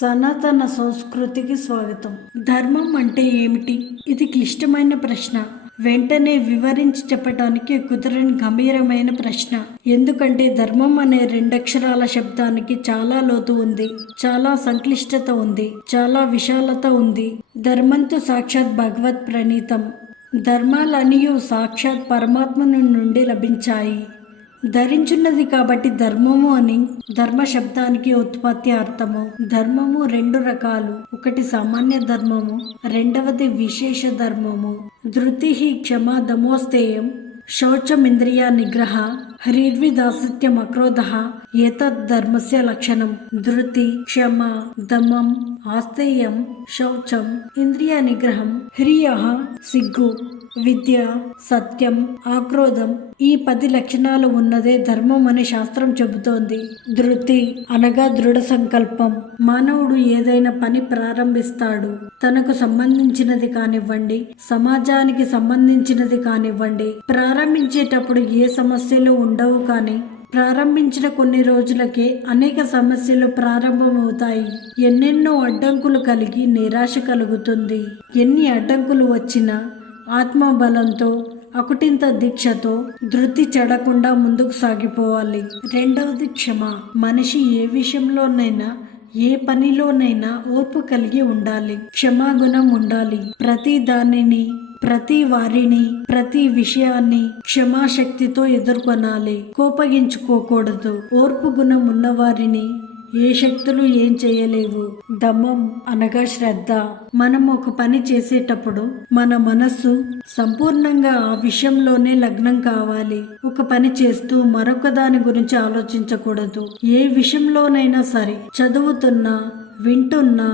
సనాతన సంస్కృతికి స్వాగతం. ధర్మం అంటే ఏమిటి? ఇది క్లిష్టమైన ప్రశ్న. వెంటనే వివరించి చెప్పటానికి కుదరని గంభీరమైన ప్రశ్న. ఎందుకంటే ధర్మం అనే రెండక్షరాల శబ్దానికి చాలా లోతు ఉంది, చాలా సంక్లిష్టత ఉంది, చాలా విశాలత ఉంది. ధర్మంతో సాక్షాత్ భగవత్ ప్రణీతం. ధర్మాలనియు సాక్షాత్ పరమాత్మ నుండి లభించాయి. ధరించున్నది కాబట్టి ధర్మము అని ధర్మ శబ్దానికి ఉత్పత్తి అర్థము. ధర్మము రెండు రకాలు. ఒకటి సామాన్య ధర్మము, రెండవది విశేష ధర్మము. ధృతి క్షమ దమోస్తేయం శౌచమింద్రియ నిగ్రహ హ్రీర్విదాసిత్యం అక్రోధ ఏతద్ ధర్మస్య లక్షణం. ధృతి, క్షమ, దమం, ఆస్తేయం, శౌచం, ఇంద్రియ నిగ్రహం, హ్రియ, సిగ్గు, విద్య, సత్యం, ఆక్రోధం, ఈ 10 లక్షణాలు ఉన్నదే ధర్మం అని శాస్త్రం చెబుతోంది. ధృతి అనగా దృఢ సంకల్పం. మానవుడు ఏదైనా పని ప్రారంభిస్తాడు. తనకు సంబంధించినది కానివ్వండి, సమాజానికి సంబంధించినది కానివ్వండి, ప్రారంభించేటప్పుడు ఏ సమస్యలు ఉండవు. కానీ ప్రారంభించిన కొన్ని రోజులకే అనేక సమస్యలు ప్రారంభమవుతాయి. ఎన్నెన్నో అడ్డంకులు కలిగి నిరాశ కలుగుతుంది. ఎన్ని అడ్డంకులు వచ్చినా ఆత్మబలంతో, అకుటింత దీక్షతో ధృతి చెడకుండా ముందుకు సాగిపోవాలి. రెండవది క్షమ. మనిషి ఏ విషయంలోనైనా, ఏ పనిలోనైనా ఓర్పు కలిగి ఉండాలి. క్షమాగుణం ఉండాలి. ప్రతి దానిని, ప్రతి వారిని, ప్రతి విషయాన్ని క్షమాశక్తితో ఎదుర్కొనాలి. కోపగించుకోకూడదు. ఓర్పు గుణం ఉన్నవారిని ఏ శక్తులు ఏం చేయలేవు. దమం అనగా శ్రద్ధ. మనం ఒక పని చేసేటప్పుడు మన మనస్సు సంపూర్ణంగా ఆ విషయంలోనే లగ్నం కావాలి. ఒక పని చేస్తూ మరొక దాని గురించి ఆలోచించకూడదు. ఏ విషయంలోనైనా సరే, చదువుతున్నా, వింటున్నా,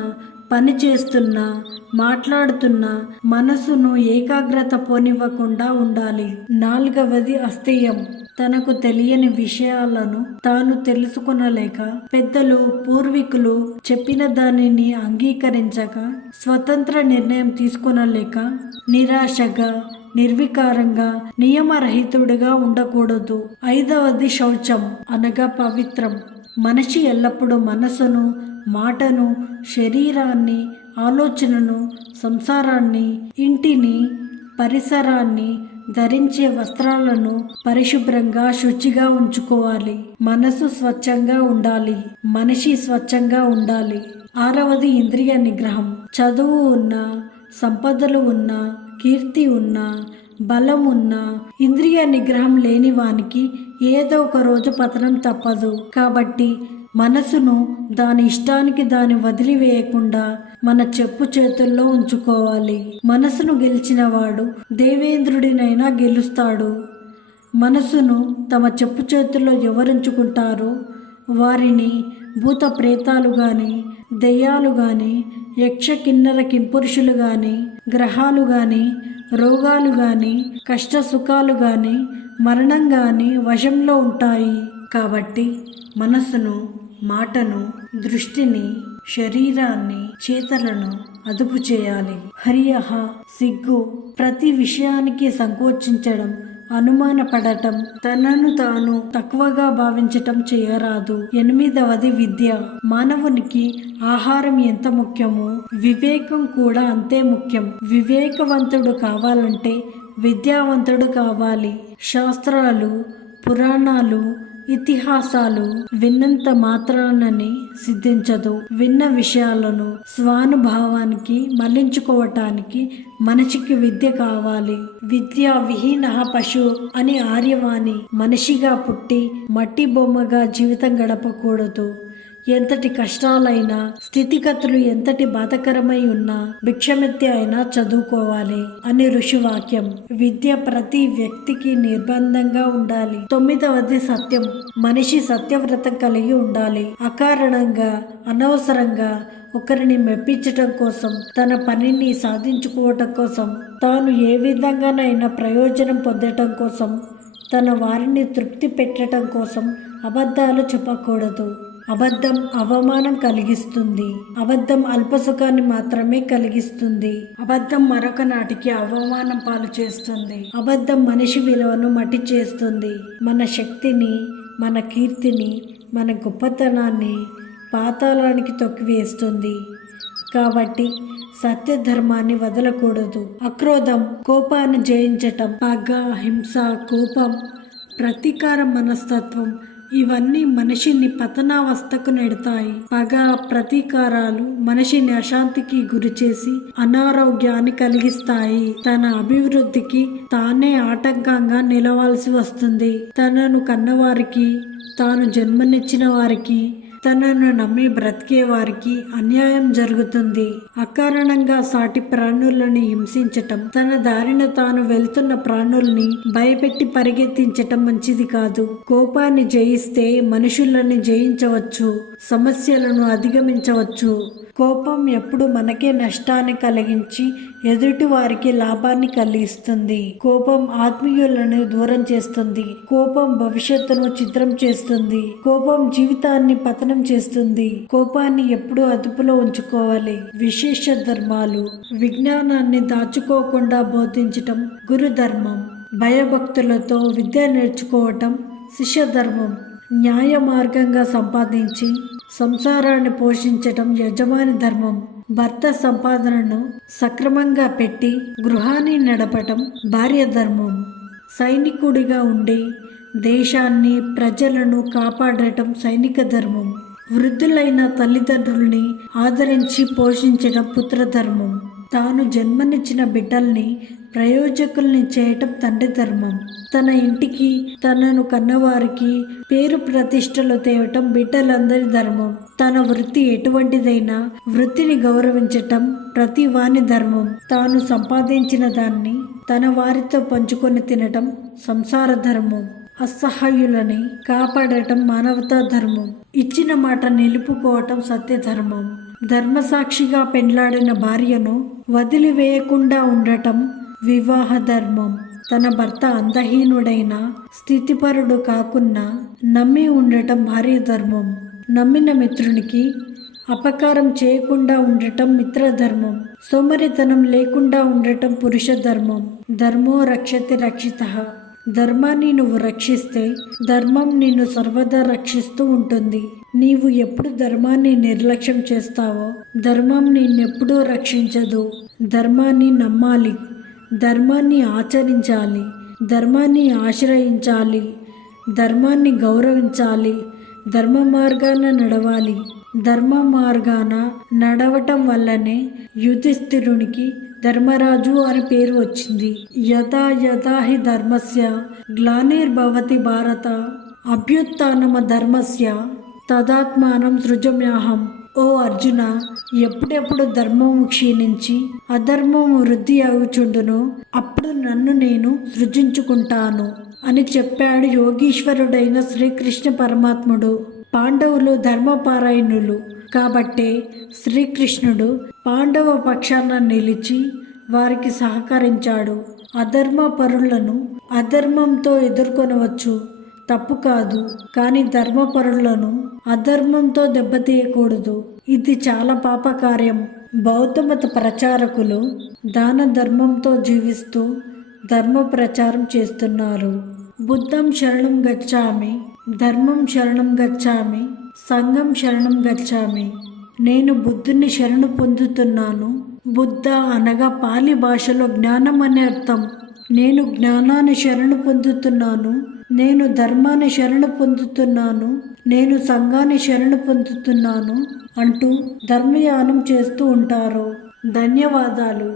పని చేస్తున్నా, మాట్లాడుతున్నా మనసును ఏకాగ్రత పోనివ్వకుండా ఉండాలి. నాలుగవది అస్థేయం. తనకు తెలియని విషయాలను తాను తెలుసుకొనలేక, పెద్దలు పూర్వీకులు చెప్పిన దానిని అంగీకరించక, స్వతంత్ర నిర్ణయం తీసుకొనలేక, నిరాశగా, నిర్వికారంగా, నియమరహితుడిగా ఉండకూడదు. ఐదవది శౌచం అనగా పవిత్రం. మనిషి ఎల్లప్పుడూ మనసును, మాటను, శరీరాన్ని, ఆలోచనను, సంసారాన్ని, ఇంటిని, పరిసరాన్ని, ధరించే వస్త్రాలను పరిశుభ్రంగా, శుచిగా ఉంచుకోవాలి. మనసు స్వచ్ఛంగా ఉండాలి. మనిషి స్వచ్ఛంగా ఉండాలి. ఆరవది ఇంద్రియ నిగ్రహం. చదువు ఉన్నా, సంపదలు ఉన్నా, కీర్తి ఉన్నా, బలం ఉన్నా, ఇంద్రియ నిగ్రహం లేని వానికి ఏదో ఒక రోజు పతనం తప్పదు. కాబట్టి మనసును దాని ఇష్టానికి దాన్ని వదిలివేయకుండా మన చెప్పు చేతుల్లో ఉంచుకోవాలి. మనసును గెలిచిన వాడు దేవేంద్రుడినైనా గెలుస్తాడు. మనసును తమ చెప్పు చేతుల్లో ఎవరుంచుకుంటారో వారిని భూత ప్రేతాలు గాని, దెయ్యాలు గాని, యక్ష కిన్నర కింపురుషులు గాని, గ్రహాలు గాని, రోగాలు గాని, కష్ట సుఖాలు గాని, మరణం గాని వశంలో ఉంటాయి. కాబట్టి మనసును, మాటను, దృష్టిని, శరీరాన్ని, చేతలను అదుపు చేయాలి. హరియహ, సిగ్గు, ప్రతి విషయానికి సంకోచించడం, అనుమానపడటం, తనను తాను తక్కువగా భావించటం చేయరాదు. ఎనిమిదవది విద్య. మానవునికి ఆహారం ఎంత ముఖ్యమో వివేకం కూడా అంతే ముఖ్యం. వివేకవంతుడు కావాలంటే విద్యావంతుడు కావాలి. శాస్త్రాలు, పురాణాలు, ఇతిహాసాలు విన్నంత మాత్రానని సిద్ధించదు. విన్న విషయాలను స్వానుభవానికి మళ్లించుకోవటానికి మనిషికి విద్య కావాలి. విద్యా విహీన పశు అని ఆర్యవాణి. మనిషిగా పుట్టి మట్టి బొమ్మగా జీవితం గడపకూడదు. ఎంతటి కష్టాలైనా, స్థితిగతులు ఎంతటి బాధకరమై ఉన్నా భిక్షమెత్తి అయినా చదువుకోవాలి అని ఋషివాక్యం. విద్య ప్రతి వ్యక్తికి నిర్బంధంగా ఉండాలి. తొమ్మిదవది సత్యం. మనిషి సత్యవ్రతం కలిగి ఉండాలి. అకారణంగా, అనవసరంగా ఒకరిని మెప్పించటం కోసం, తన పనిని సాధించుకోవటం కోసం, తాను ఏ విధంగానైనా ప్రయోజనం పొందటం కోసం, తన వారిని తృప్తి పెట్టడం కోసం అబద్ధాలు చెప్పకూడదు. అబద్ధం అవమానం కలిగిస్తుంది. అబద్ధం అల్పసుఖాన్ని మాత్రమే కలిగిస్తుంది. అబద్ధం మరొక నాటికి అవమానం పాలు చేస్తుంది. అబద్ధం మనిషి విలువను మట్టి చేస్తుంది. మన శక్తిని, మన కీర్తిని, మన గొప్పతనాన్ని, పాతాళానికి తొక్కివేస్తుంది. కాబట్టి సత్యధర్మాన్ని వదలకూడదు. అక్రోధం, కోపాన్ని జయించటం, పగ, హింస, కోపం, ప్రతీకార మనస్తత్వం ఇవన్నీ మనిషిని పతనావస్థకు నెడతాయి. పగ, ప్రతీకారాలు మనిషిని అశాంతికి గురిచేసి అనారోగ్యాన్ని కలిగిస్తాయి. తన అభివృద్ధికి తానే ఆటంకంగా నిలవాల్సి వస్తుంది. తనను కన్నవారికి, తాను జన్మనిచ్చిన వారికి, తనను నమ్మి బ్రతికే వారికి అన్యాయం జరుగుతుంది. అకారణంగా సాటి ప్రాణులను హింసించటం, తన దారిన తాను వెళ్తున్న ప్రాణుల్ని భయపెట్టి పరిగెత్తించటం మంచిది కాదు. కోపాన్ని జయిస్తే మనుషులను జయించవచ్చు, సమస్యలను అధిగమించవచ్చు. కోపం ఎప్పుడు మనకే నష్టాన్ని కలిగించి ఎదుటి వారికి లాభాన్ని కలిగిస్తుంది. కోపం ఆత్మీయులను దూరం చేస్తుంది. కోపం భవిష్యత్తును ఛిద్రం చేస్తుంది. కోపం జీవితాన్ని పతనం చేస్తుంది. కోపాన్ని ఎప్పుడూ అదుపులో ఉంచుకోవాలి. విశేష ధర్మాలు, విజ్ఞానాన్ని దాచుకోకుండా బోధించటం గురుధర్మం. భయభక్తులతో విద్య నేర్చుకోవటం శిష్య ధర్మం. న్యాయ మార్గంగా సంపాదించి సంసారాన్ని పోషించటం యజమాని ధర్మం. భర్త సంపాదనను సక్రమంగా పెట్టి గృహాన్ని నడపటం భార్య ధర్మం. సైనికుడిగా ఉండి దేశాన్ని, ప్రజలను కాపాడటం సైనిక ధర్మం. వృద్ధులైన తల్లిదండ్రుల్ని ఆదరించి పోషించడం పుత్రధర్మం. తాను జన్మనిచ్చిన బిడ్డల్ని ప్రయోజకుల్ని చేయటం తండ్రి ధర్మం. తన ఇంటికి, తనను కన్నవారికి పేరు ప్రతిష్టలు తేవటం బిడ్డలందరి ధర్మం. తన వృత్తి ఎటువంటిదైనా వృత్తిని గౌరవించటం ప్రతి వాని ధర్మం. తాను సంపాదించిన దాన్ని తన వారితో పంచుకొని తినటం సంసార ధర్మం. అసహాయులని కాపాడటం మానవతా ధర్మం. ఇచ్చిన మాట నిలుపుకోవటం సత్యధర్మం. ధర్మసాక్షిగా పెండ్లాడిన భార్యను వదిలివేయకుండా ఉండటం వివాహ ధర్మం. తన భర్త అందహీనుడైన స్థితిపరుడు కాకున్నా నమ్మి ఉండటం భార్య ధర్మం. నమ్మిన మిత్రునికి అపకారం చేయకుండా ఉండటం మిత్రధర్మం. సోమరితనం లేకుండా ఉండటం పురుష ధర్మం. ధర్మో రక్షతి రక్షితః. ధర్మాన్ని నువ్వు రక్షిస్తే ధర్మం నిన్ను సర్వదా రక్షిస్తూ ఉంటుంది. నీవు ఎప్పుడు ధర్మాన్ని నిర్లక్ష్యం చేస్తావో ధర్మం నిన్నెప్పుడూ రక్షించదు. ధర్మాన్ని నమ్మాలి, ధర్మాన్ని ఆచరించాలి, ధర్మాన్ని ఆశ్రయించాలి, ధర్మాన్ని గౌరవించాలి, ధర్మ మార్గాన నడవాలి. ధర్మ మార్గాన నడవటం వల్లనే యుధిష్ఠిరునికి ధర్మరాజు అని పేరు వచ్చింది. యథా యథా హి ధర్మస్య గ్లానిర్భవతి భారత అభ్యుత్థానమ ధర్మస్య తదాత్మానం సృజమ్యాహం. ఓ అర్జున, ఎప్పుడెప్పుడు ధర్మము క్షీణించి అధర్మము వృద్ధి అగుచుండునో అప్పుడు నన్ను నేను సృజించుకుంటాను అని చెప్పాడు యోగీశ్వరుడైన శ్రీకృష్ణ పరమాత్ముడు. పాండవులు ధర్మపారాయణులు కాబట్టే శ్రీకృష్ణుడు పాండవ పక్షాన నిలిచి వారికి సహకరించాడు. అధర్మ పరులను అధర్మంతో ఎదుర్కొనవచ్చు, తప్పు కాదు. కానీ ధర్మపరులను అధర్మంతో దెబ్బతీయకూడదు. ఇది చాలా పాపకార్యం. బౌద్ధమత ప్రచారకులు దాన ధర్మంతో జీవిస్తూ ధర్మ ప్రచారం చేస్తున్నారు. బుద్ధం శరణం గచ్చామి, ధర్మం శరణం గచ్చామి, సంఘం శరణం గచ్చామి. నేను బుద్ధుని శరణు పొందుతున్నాను. బుద్ధ అనగా పాలి భాషలో జ్ఞానం అనే అర్థం. నేను జ్ఞానాన్ని శరణు పొందుతున్నాను, నేను ధర్మాన్ని శరణు పొందుతున్నాను, నేను సంఘాన్ని శరణు పొందుతున్నాను అంటూ ధర్మయానం చేస్తూ ఉంటారు. ధన్యవాదాలు.